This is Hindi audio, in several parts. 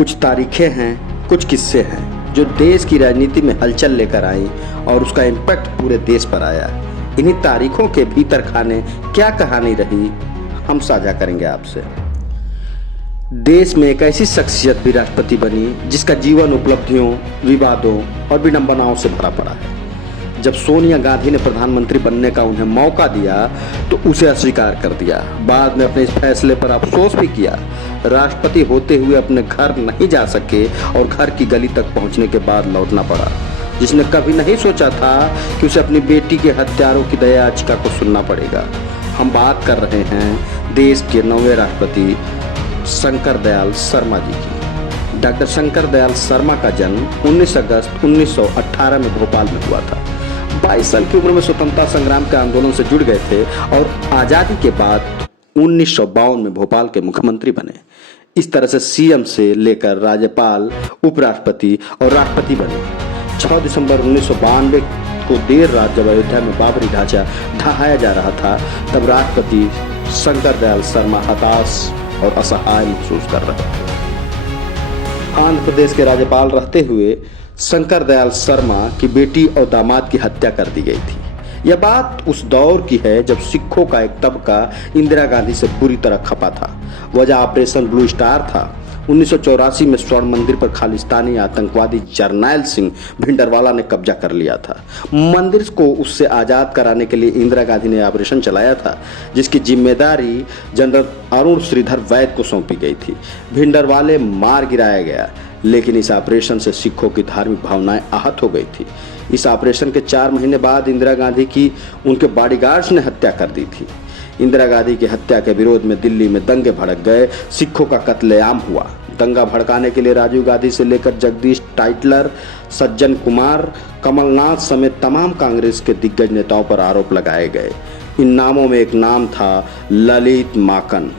कुछ तारीखें हैं, कुछ किस्से हैं जो देश की राजनीति में हलचल लेकर आई और उसका इम्पैक्ट पूरे देश पर आया। इन्हीं तारीखों के भीतर खाने क्या कहानी रही, हम साझा करेंगे आपसे। देश में एक ऐसी शख्सियत भी राष्ट्रपति बनी जिसका जीवन उपलब्धियों, विवादों और विडंबनाओं से भरा पड़ा है। जब सोनिया गांधी ने प्रधानमंत्री बनने का उन्हें मौका दिया तो उसे अस्वीकार कर दिया। बाद में अपने इस फैसले पर अफसोस भी किया। राष्ट्रपति होते हुए अपने घर नहीं जा सके और घर की गली तक पहुंचने के बाद लौटना पड़ा। जिसने कभी नहीं सोचा था कि उसे अपनी बेटी के हत्यारों की दया याचिका को सुनना पड़ेगा। हम बात कर रहे हैं देश के 9वें राष्ट्रपति शंकर दयाल शर्मा जी की। डॉक्टर शंकर दयाल शर्मा का जन्म 19 अगस्त 1918 में भोपाल में हुआ था। 22 साल की उम्र में स्वतंत्रता संग्राम के आंदोलन से जुड़ गए थे और आजादी के बाद 1952 में भोपाल के मुख्यमंत्री बने। इस तरह से सीएम से लेकर राज्यपाल, उपराष्ट्रपति और राष्ट्रपति बने। 6 दिसंबर 1992 को देर रात जब अयोध्या में बाबरी ढांचा ढहाया जा रहा था, तब राष्ट्रपति शंकर दयाल शर्मा हताश और असहाय महसूस कर रहे थे। आंध्र प्रदेश के राज्यपाल रहते हुए शंकर दयाल शर्मा की बेटी और दामाद की हत्या कर दी गई थी। यह बात उस दौर की है जब सिखों का एक तबका इंदिरा गांधी से बुरी तरह खपा था। वजह ऑपरेशन ब्लू स्टार था। 1984 में स्वर्ण मंदिर पर खालिस्तानी आतंकवादी जरनैल सिंह भिंडरवाला ने कब्जा कर लिया था। मंदिर को उससे आज़ाद कराने के लिए इंदिरा गांधी ने ऑपरेशन चलाया था, जिसकी जिम्मेदारी जनरल अरुण श्रीधर वैद को सौंपी गई थी। भिंडरवाले मार गिराया गया, लेकिन इस ऑपरेशन से सिखों की धार्मिक भावनाएं आहत हो गई थी। इस ऑपरेशन के 4 महीने बाद इंदिरा गांधी की उनके बॉडीगार्ड्स ने हत्या कर दी थी। इंदिरा गांधी की हत्या के विरोध में दिल्ली में दंगे भड़क गए। सिखों का कत्लेआम हुआ। दंगा भड़काने के लिए राजीव गांधी से लेकर जगदीश टाइटलर, सज्जन कुमार, कमलनाथ समेत तमाम कांग्रेस के दिग्गज नेताओं पर आरोप लगाए गए। इन नामों में एक नाम था ललित माकन।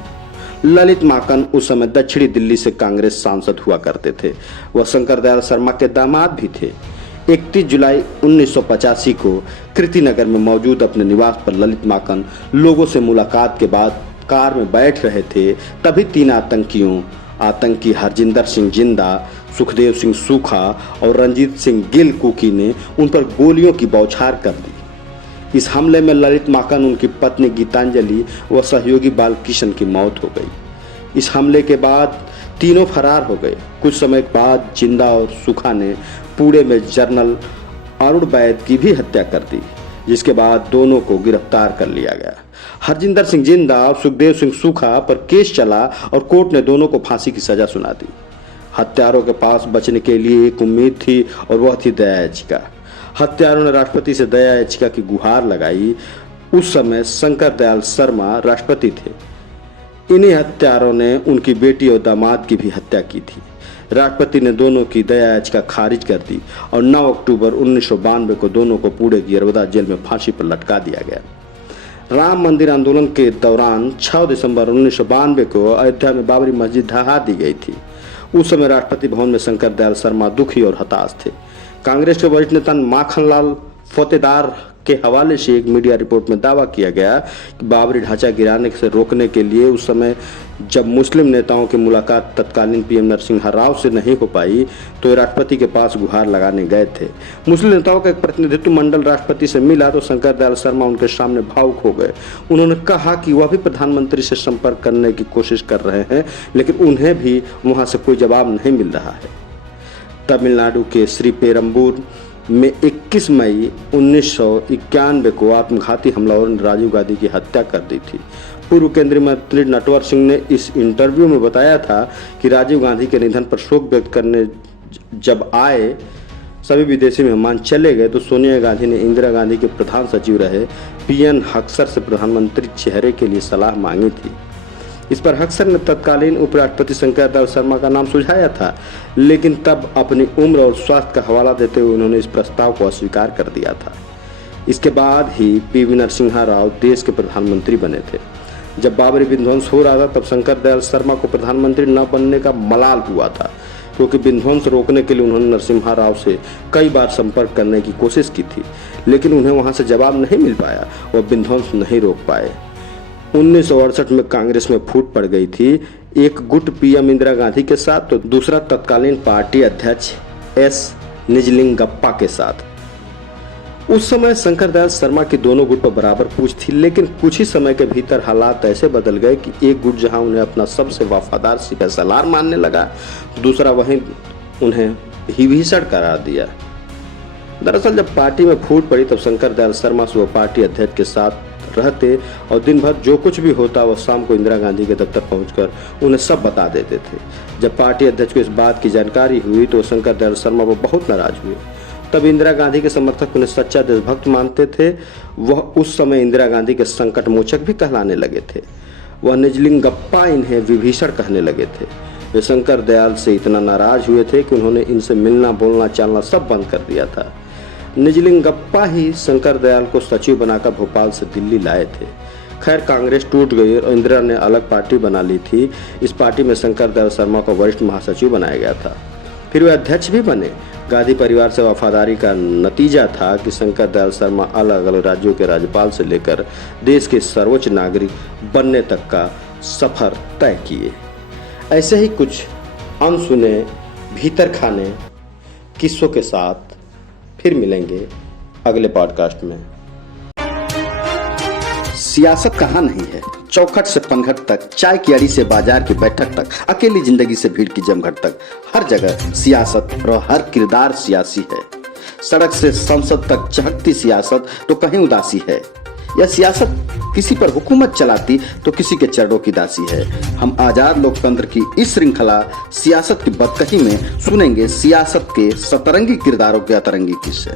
ललित माकन उस समय दक्षिणी दिल्ली से कांग्रेस सांसद हुआ करते थे। वह शंकर दयाल शर्मा के दामाद भी थे। 31 जुलाई 1985 को कृतिनगर में मौजूद अपने निवास पर ललित माकन लोगों से मुलाकात के बाद कार में बैठ रहे थे। तभी 3 आतंकी हरजिंदर सिंह जिंदा, सुखदेव सिंह सूखा और रंजीत सिंह गिल कुकी ने उन पर गोलियों की बौछार कर दी। इस हमले में ललित माकन, उनकी पत्नी गीतांजलि व सहयोगी बालकिशन की मौत हो गई। इस हमले के बाद तीनों फरार हो गए। कुछ समय बाद जिंदा और सूखा ने पुणे में जनरल अरुण वैद की भी हत्या कर दी, जिसके बाद दोनों को गिरफ्तार कर लिया गया। हरजिंदर सिंह जिंदा और सुखदेव सिंह सूखा पर केस चला और कोर्ट ने दोनों को फांसी की सजा सुना दी। हत्यारों के पास बचने के लिए एक उम्मीद थी और वह थी दया याचिका। हत्यारों ने राष्ट्रपति से दया याचिका की गुहार लगाई। उस समय शंकर दयाल शर्मा राष्ट्रपति थे। इन्हीं हत्यारों ने उनकी बेटी और दामाद की भी हत्या की थी। राष्ट्रपति ने दोनों की दया याचिका खारिज कर दी और 9 अक्टूबर 1992 को दोनों को पुणे की यरवदा जेल में फांसी पर लटका दिया गया। राम मंदिर आंदोलन के दौरान 6 दिसंबर 1992 को अयोध्या में बाबरी मस्जिद ढहा दी गई थी। उस समय राष्ट्रपति भवन में शंकर दयाल शर्मा दुखी और हताश थे। कांग्रेस के वरिष्ठ नेता माखनलाल फतेदार के हवाले से एक मीडिया रिपोर्ट में दावा किया गया कि बाबरी ढांचा गिराने से रोकने के लिए उस समय जब मुस्लिम नेताओं की मुलाकात तत्कालीन पीएम नरसिम्हा राव से नहीं हो पाई तो राष्ट्रपति के पास गुहार लगाने गए थे। मुस्लिम नेताओं का एक प्रतिनिधित्व मंडल राष्ट्रपति से मिला तो शंकर दयाल शर्मा उनके सामने भावुक हो गए। उन्होंने कहा कि वह भी प्रधानमंत्री से संपर्क करने की कोशिश कर रहे हैं, लेकिन उन्हें भी वहां से कोई जवाब नहीं मिल रहा है। तमिलनाडु के श्री पेरम्बूर में 21 मई 1991 को आत्मघाती हमलावरों ने राजीव गांधी की हत्या कर दी थी। पूर्व केंद्रीय मंत्री नटवर सिंह ने इस इंटरव्यू में बताया था कि राजीव गांधी के निधन पर शोक व्यक्त करने जब आए सभी विदेशी मेहमान चले गए तो सोनिया गांधी ने इंदिरा गांधी के प्रधान सचिव रहे पीएन हक्सर से प्रधानमंत्री चेहरे के लिए सलाह मांगी थी। इस पर हक्सर ने तत्कालीन उपराष्ट्रपति शंकर दयाल शर्मा का नाम सुझाया था, लेकिन तब अपनी उम्र और स्वास्थ्य का हवाला देते हुए उन्होंने इस प्रस्ताव को अस्वीकार कर दिया था। इसके बाद ही पीवी नरसिम्हा राव देश के प्रधानमंत्री बने थे। जब बाबरी विध्वंस हो रहा था तब शंकर दयाल शर्मा को प्रधानमंत्री न बनने का मलाल हुआ था, क्योंकि विध्वंस रोकने के लिए उन्होंने नरसिम्हा राव से कई बार संपर्क करने की कोशिश की थी, लेकिन उन्हें वहां से जवाब नहीं मिल पाया। वह विध्वंस नहीं रोक पाए। 1968 में कांग्रेस में फूट पड़ गई थी। एक गुट पीएम इंदिरा गांधी के साथ तो दूसरा तत्कालीन पार्टी अध्यक्ष एस निजलिंगप्पा के साथ। उस समय शंकर दयाल शर्मा की दोनों गुट पर बराबर पूछ थी, लेकिन कुछ ही समय के भीतर हालात ऐसे बदल गए कि एक गुट जहां उन्हें अपना सबसे वफादार सिपह सलार मानने लगा, दूसरा वहीं उन्हें विभीषण करार दिया। दरअसल जब पार्टी में फूट पड़ी तब शंकर दयाल शर्मा सुबह पार्टी अध्यक्ष के साथ रहते और दिन भर जो कुछ भी होता वह शाम को इंदिरा गांधी के दफ्तर पहुंचकर उन्हें सब बता देते थे। जब पार्टी अध्यक्ष को इस बात की जानकारी हुई तो शंकर दयाल शर्मा वो बहुत नाराज हुए। तब इंदिरा गांधी के समर्थक उन्हें सच्चा देशभक्त मानते थे। वह उस समय इंदिरा गांधी के संकट मोचक भी कहलाने लगे थे। वह निजलिंगप्पा इन्हें विभीषण कहने लगे थे। वे शंकर दयाल से इतना नाराज हुए थे कि उन्होंने इनसे मिलना बोलना चालना सब बंद कर दिया था। निजलिंगप्पा ही शंकर दयाल को सचिव बनाकर भोपाल से दिल्ली लाए थे। खैर कांग्रेस टूट गई और इंदिरा ने अलग पार्टी बना ली थी। इस पार्टी में शंकर दयाल शर्मा को वरिष्ठ महासचिव बनाया गया था। फिर वे अध्यक्ष भी बने। गांधी परिवार से वफादारी का नतीजा था कि शंकर दयाल शर्मा अलग अलग राज्यों के राज्यपाल से लेकर देश के सर्वोच्च नागरिक बनने तक का सफर तय किए। ऐसे ही कुछ अनसुने भीतर खाने किस्सों के साथ फिर मिलेंगे अगले पॉडकास्ट में। सियासत कहाँ नहीं है, चौखट से पनघट तक, चाय की अड़ी से बाजार की बैठक तक, अकेली जिंदगी से भीड़ की जमघट तक, हर जगह सियासत और हर किरदार सियासी है। सड़क से संसद तक चहकती सियासत तो कहीं उदासी है। यह सियासत किसी पर हुकूमत चलाती तो किसी के चरणों की दासी है। हम आजाद लोकतंत्र की इस श्रृंखला सियासत की बदकही में सुनेंगे सियासत के सतरंगी किरदारों के अतरंगी किस्से।